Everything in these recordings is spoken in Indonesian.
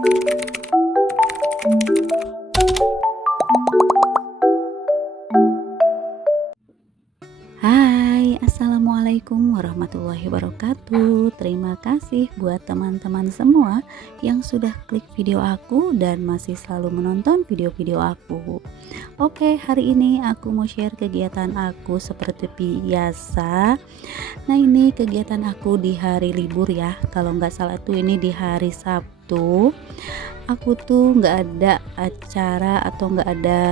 Hai, assalamualaikum warahmatullahi wabarakatuh. Terima kasih buat teman-teman semua yang sudah klik video aku dan masih selalu menonton video-video aku. Oke, hari ini aku mau share kegiatan aku seperti biasa. Nah, ini kegiatan aku di hari libur ya. Kalau nggak salah tuh ini di hari Sabtu. Aku tuh nggak ada acara atau nggak ada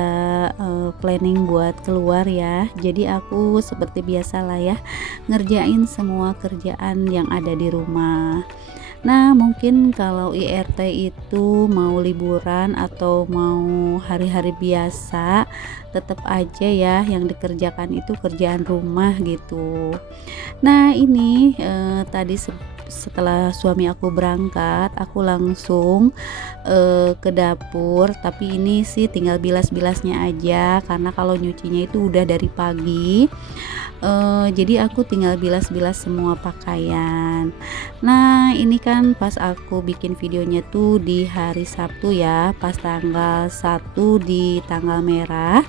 planning buat keluar ya. Jadi aku seperti biasa lah ya, ngerjain semua kerjaan yang ada di rumah. Nah, mungkin kalau IRT itu mau liburan atau mau hari-hari biasa, tetap aja ya yang dikerjakan itu kerjaan rumah gitu. Nah, ini tadi setelah suami aku berangkat, aku langsung ke dapur, tapi ini sih tinggal bilas-bilasnya aja karena kalau nyucinya itu udah dari pagi. Jadi aku tinggal bilas-bilas semua pakaian. Nah, ini kan pas aku bikin videonya tuh di hari Sabtu ya, pas tanggal 1 di tanggal merah.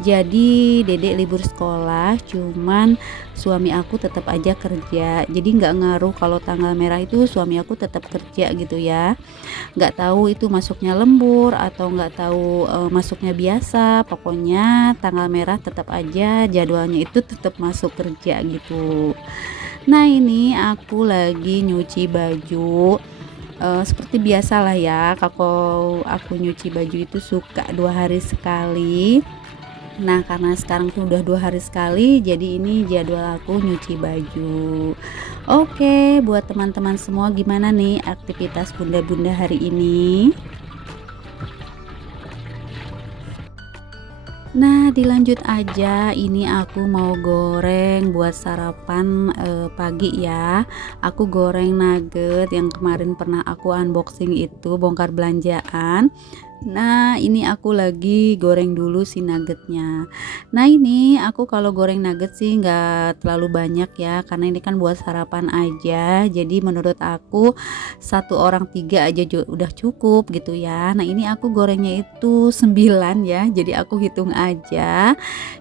Jadi dedek libur sekolah, cuman suami aku tetap aja kerja. Jadi nggak ngaruh kalau tanggal merah itu suami aku tetap kerja gitu ya. Nggak tahu itu masuknya lembur atau nggak tahu masuknya biasa. Pokoknya tanggal merah tetap aja jadwalnya itu tetap masuk kerja gitu. Nah, ini aku lagi nyuci baju. Seperti biasa lah ya, kalau aku nyuci baju itu suka 2 hari sekali. Nah, karena sekarang tuh udah 2 hari sekali, jadi ini jadwal aku nyuci baju. Oke, buat teman-teman semua gimana nih aktivitas bunda-bunda hari ini? Nah, dilanjut aja. Ini aku mau goreng buat sarapan pagi ya. Aku goreng nugget yang kemarin pernah aku unboxing itu, bongkar belanjaan. Nah, ini aku lagi goreng dulu si nuggetnya. Nah, ini aku kalau goreng nugget sih nggak terlalu banyak ya, karena ini kan buat sarapan aja. Jadi menurut aku 1 orang 3 aja udah cukup gitu ya. Nah, ini aku gorengnya itu 9 ya, jadi aku hitung aja.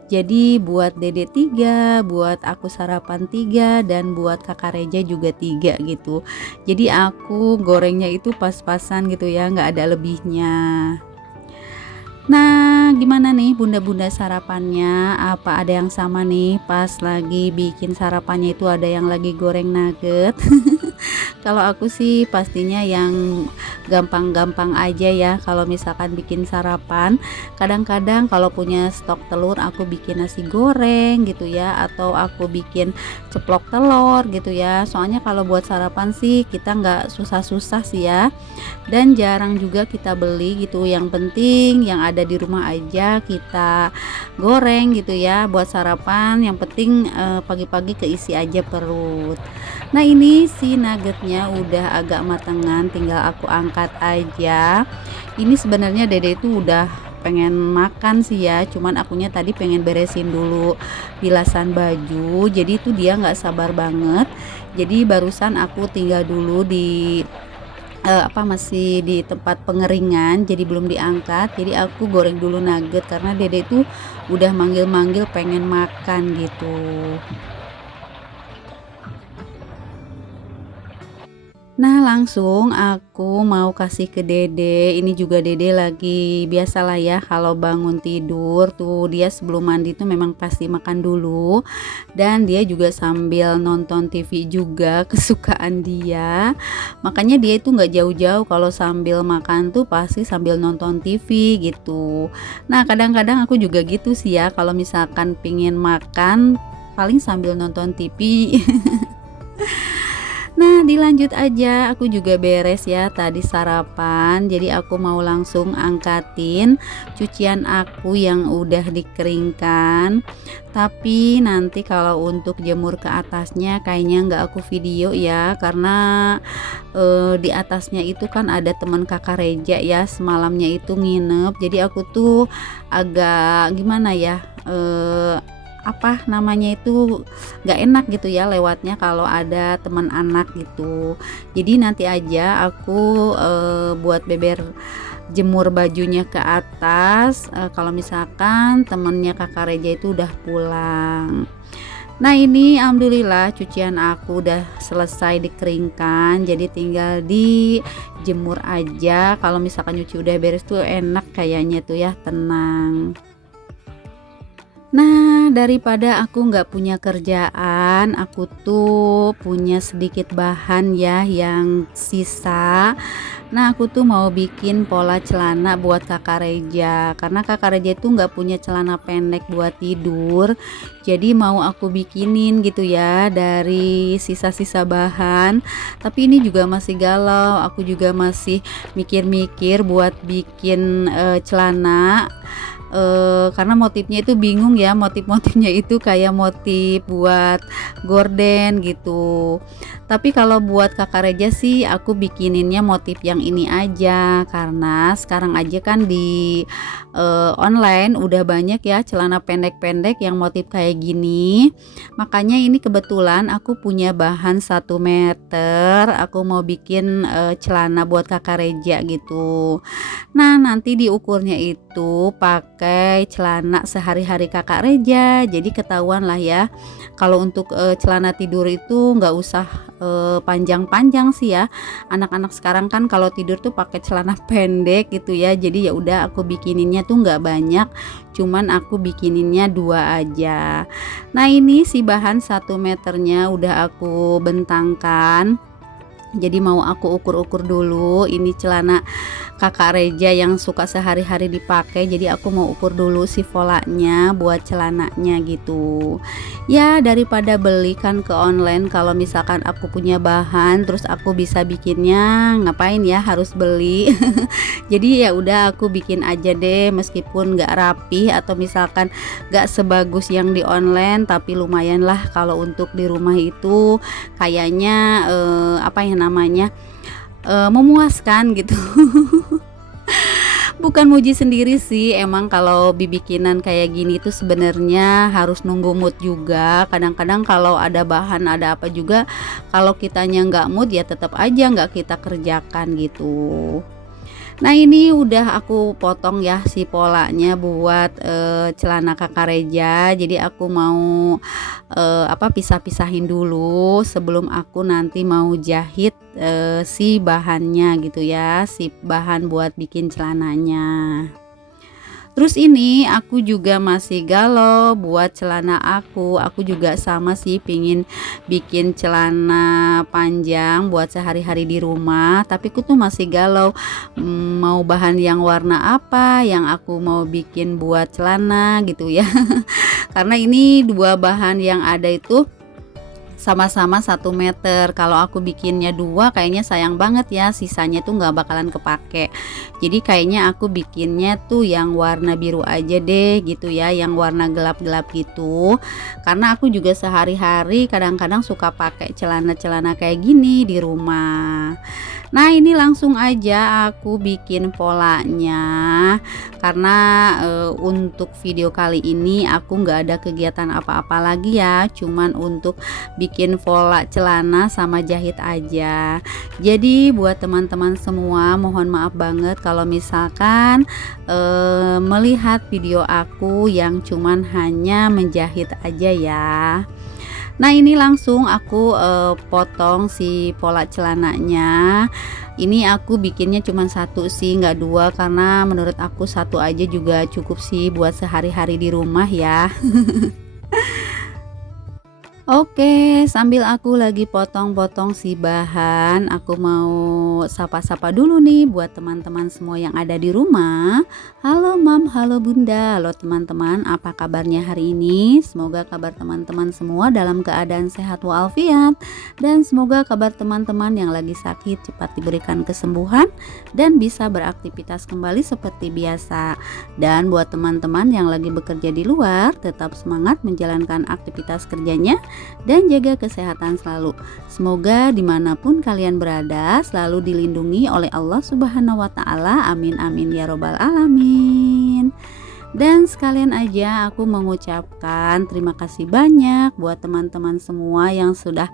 Jadi buat dede 3, buat aku sarapan 3, dan buat kakak Reja juga 3 gitu. Jadi aku gorengnya itu pas-pasan gitu ya, nggak ada lebihnya. Nah, gimana nih bunda-bunda sarapannya? Apa ada yang sama nih pas lagi bikin sarapannya itu ada yang lagi goreng nugget? Kalau aku sih pastinya yang gampang-gampang aja ya. Kalau misalkan bikin sarapan, kadang-kadang kalau punya stok telur aku bikin nasi goreng gitu ya, atau aku bikin ceplok telur gitu ya. Soalnya kalau buat sarapan sih kita nggak susah-susah sih ya, dan jarang juga kita beli gitu. Yang penting yang ada di rumah aja kita goreng gitu ya buat sarapan. Yang penting pagi-pagi keisi aja perut. Nah, ini si nuggetnya udah agak matengan, tinggal aku angkat aja. Ini sebenarnya dede itu udah pengen makan sih ya, cuman akunya tadi pengen beresin dulu bilasan baju, jadi itu dia nggak sabar banget. Jadi barusan aku tinggal dulu di masih di tempat pengeringan, jadi belum diangkat. Jadi aku goreng dulu nugget karena dede itu udah manggil-manggil pengen makan gitu. Nah, langsung aku mau kasih ke dede. Ini juga dede lagi biasalah ya, kalau bangun tidur tuh dia sebelum mandi tuh memang pasti makan dulu, dan dia juga sambil nonton TV juga kesukaan dia. Makanya dia itu nggak jauh-jauh, kalau sambil makan tuh pasti sambil nonton TV gitu. Nah, kadang-kadang aku juga gitu sih ya, kalau misalkan pingin makan paling sambil nonton TV. Nah, dilanjut aja, aku juga beres ya tadi sarapan. Jadi aku mau langsung angkatin cucian aku yang udah dikeringkan. Tapi nanti kalau untuk jemur ke atasnya kayaknya nggak aku video ya, karena di atasnya itu kan ada teman kakak Reja ya, semalamnya itu nginep. Jadi aku tuh agak gimana ya, apa namanya itu, nggak enak gitu ya lewatnya kalau ada teman anak gitu. Jadi nanti aja aku buat beber jemur bajunya ke atas kalau misalkan temennya kakak Reja itu udah pulang. Nah ini alhamdulillah cucian aku udah selesai dikeringkan, jadi tinggal dijemur aja. Kalau misalkan nyuci udah beres tuh enak kayaknya tuh ya, tenang. Nah daripada aku nggak punya kerjaan, aku tuh punya sedikit bahan ya yang sisa. Nah aku tuh mau bikin pola celana buat kakak Reja, karena kakak Reja itu nggak punya celana pendek buat tidur. Jadi mau aku bikinin gitu ya dari sisa-sisa bahan. Tapi ini juga masih galau, aku juga masih mikir-mikir buat bikin celana. Karena motifnya itu bingung ya, motifnya itu kayak motif buat gorden gitu. Tapi kalau buat kakak Reja sih aku bikininnya motif yang ini aja, karena sekarang aja kan di online udah banyak ya celana pendek-pendek yang motif kayak gini. Makanya ini kebetulan aku punya bahan 1 meter, aku mau bikin celana buat kakak Reja gitu. Nah nanti diukurnya itu pakai celana sehari-hari kakak Reja, jadi ketahuan lah ya kalau untuk celana tidur itu nggak usah panjang-panjang sih ya. Anak-anak sekarang kan kalau tidur tuh pakai celana pendek gitu ya, jadi ya udah aku bikininnya tuh nggak banyak, cuman aku bikininnya 2 aja. Nah ini si bahan 1 meternya udah aku bentangkan, jadi mau aku ukur-ukur dulu. Ini celana kakak Reja yang suka sehari-hari dipakai, jadi aku mau ukur dulu si polanya buat celananya gitu ya. Daripada belikan ke online, kalau misalkan aku punya bahan terus aku bisa bikinnya, ngapain ya harus beli. Jadi ya udah aku bikin aja deh, meskipun gak rapih atau misalkan gak sebagus yang di online, tapi lumayan lah kalau untuk di rumah itu kayaknya apa ya namanya, memuaskan gitu. Bukan muji sendiri sih, emang kalau bikinan kayak gini tuh sebenarnya harus nunggu mood juga. Kadang-kadang kalau ada bahan ada apa juga, kalau kitanya nggak mood ya tetap aja nggak kita kerjakan gitu. Nah ini udah aku potong ya si polanya buat celana kakak Reja. Jadi aku mau pisah-pisahin dulu sebelum aku nanti mau jahit si bahannya gitu ya, si bahan buat bikin celananya. Terus ini aku juga masih galau buat celana aku juga sama sih pingin bikin celana panjang buat sehari-hari di rumah, tapi aku tuh masih galau mau bahan yang warna apa yang aku mau bikin buat celana gitu ya. Karena ini 2 bahan yang ada itu sama-sama 1 meter. Kalau aku bikinnya 2 kayaknya sayang banget ya, sisanya tuh nggak bakalan kepake. Jadi kayaknya aku bikinnya tuh yang warna biru aja deh gitu ya, yang warna gelap-gelap gitu. Karena aku juga sehari-hari kadang-kadang suka pakai celana-celana kayak gini di rumah. Nah ini langsung aja aku bikin polanya, karena untuk video kali ini aku nggak ada kegiatan apa-apa lagi ya, cuman untuk bikin pola celana sama jahit aja. Jadi buat teman-teman semua mohon maaf banget kalau misalkan melihat video aku yang cuman hanya menjahit aja ya. Nah ini langsung aku potong si pola celananya. Ini aku bikinnya cuma 1 sih, nggak 2, karena menurut aku 1 aja juga cukup sih buat sehari-hari di rumah ya. Oke, sambil aku lagi potong-potong si bahan, aku mau sapa-sapa dulu nih buat teman-teman semua yang ada di rumah. Halo Mam, halo Bunda, halo teman-teman, apa kabarnya hari ini? Semoga kabar teman-teman semua dalam keadaan sehat walafiat, dan semoga kabar teman-teman yang lagi sakit cepat diberikan kesembuhan dan bisa beraktivitas kembali seperti biasa. Dan buat teman-teman yang lagi bekerja di luar, tetap semangat menjalankan aktivitas kerjanya dan jaga kesehatan selalu. Semoga dimanapun kalian berada selalu dilindungi oleh Allah Subhanahu wa Ta'ala. Amin amin ya robbal alamin. Dan sekalian aja aku mengucapkan terima kasih banyak buat teman-teman semua yang sudah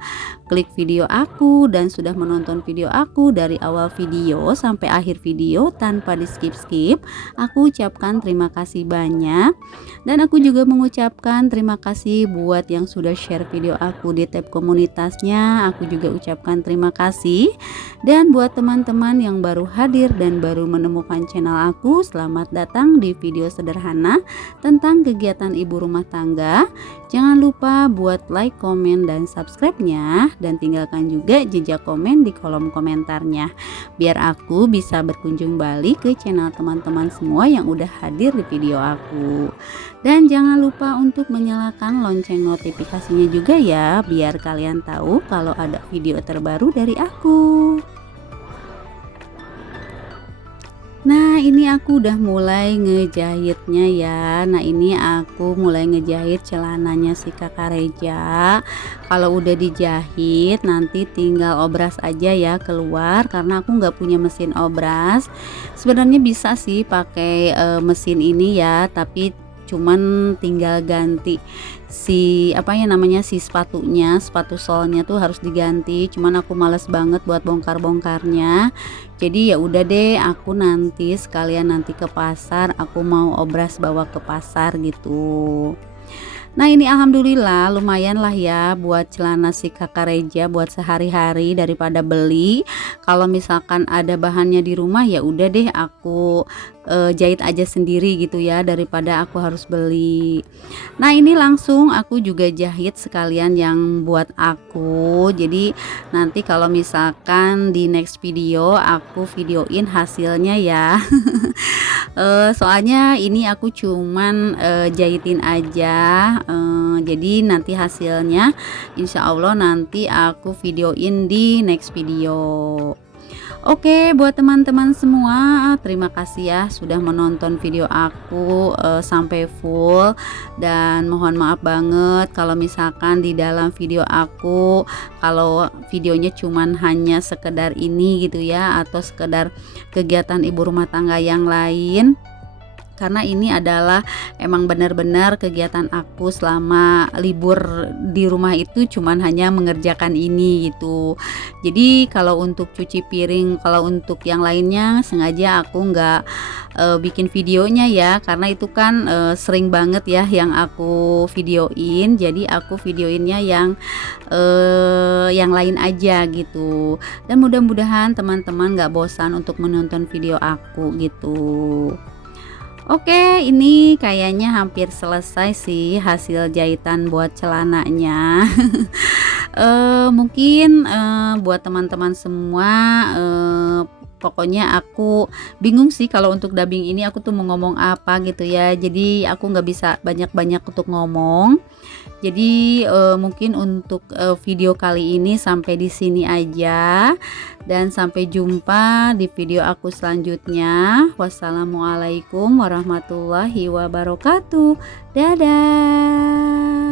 klik video aku dan sudah menonton video aku dari awal video sampai akhir video tanpa di skip-skip. Aku ucapkan terima kasih banyak. Dan aku juga mengucapkan terima kasih buat yang sudah share video aku di tab komunitasnya. Aku juga ucapkan terima kasih. Dan buat teman-teman yang baru hadir dan baru menemukan channel aku, selamat datang di video sederhana tentang kegiatan ibu rumah tangga. Jangan lupa buat like, komen, dan subscribe-nya, dan tinggalkan juga jejak komen di kolom komentarnya biar aku bisa berkunjung balik ke channel teman-teman semua yang udah hadir di video aku. Dan jangan lupa untuk menyalakan lonceng notifikasinya juga ya, biar kalian tahu kalau ada video terbaru dari aku. Nah, ini aku udah mulai ngejahitnya ya. Nah, ini aku mulai ngejahit celananya si Kakak Reja. Kalau udah dijahit nanti tinggal obras aja ya keluar, karena aku nggak punya mesin obras. Sebenarnya bisa sih pakai mesin ini ya, tapi cuman tinggal ganti si si sepatunya, sepatu solnya tuh harus diganti. Cuman aku males banget buat bongkar-bongkarnya. Jadi ya udah deh, aku nanti sekalian nanti ke pasar, aku mau obras bawa ke pasar gitu. Nah, ini alhamdulillah lumayan lah ya buat celana si Kakak Reja buat sehari-hari daripada beli. Kalau misalkan ada bahannya di rumah ya udah deh aku jahit aja sendiri gitu ya, daripada aku harus beli. Nah, ini langsung aku juga jahit sekalian yang buat aku. Jadi nanti kalau misalkan di next video aku videoin hasilnya ya. Soalnya ini aku cuman jahitin aja, jadi nanti hasilnya insya Allah nanti aku videoin di next video. Oke, buat teman-teman semua, terima kasih ya sudah menonton video aku sampai full. Dan mohon maaf banget kalau misalkan di dalam video aku, kalau videonya cuman hanya sekedar ini gitu ya, atau sekedar kegiatan ibu rumah tangga yang lain. Karena ini adalah emang benar-benar kegiatan aku selama libur di rumah itu cuman hanya mengerjakan ini gitu. Jadi kalau untuk cuci piring, kalau untuk yang lainnya sengaja aku nggak bikin videonya ya, karena itu kan sering banget ya yang aku videoin. Jadi aku videoinnya yang lain aja gitu. Dan mudah-mudahan teman-teman nggak bosan untuk menonton video aku gitu. Oke, ini kayaknya hampir selesai sih hasil jahitan buat celananya. Mungkin buat teman-teman semua, pokoknya aku bingung sih kalau untuk dubbing ini aku tuh mau ngomong apa gitu ya. Jadi aku nggak bisa banyak-banyak untuk ngomong. Jadi mungkin untuk video kali ini sampai di sini aja. Dan sampai jumpa di video aku selanjutnya. Wassalamualaikum warahmatullahi wabarakatuh. Dadah.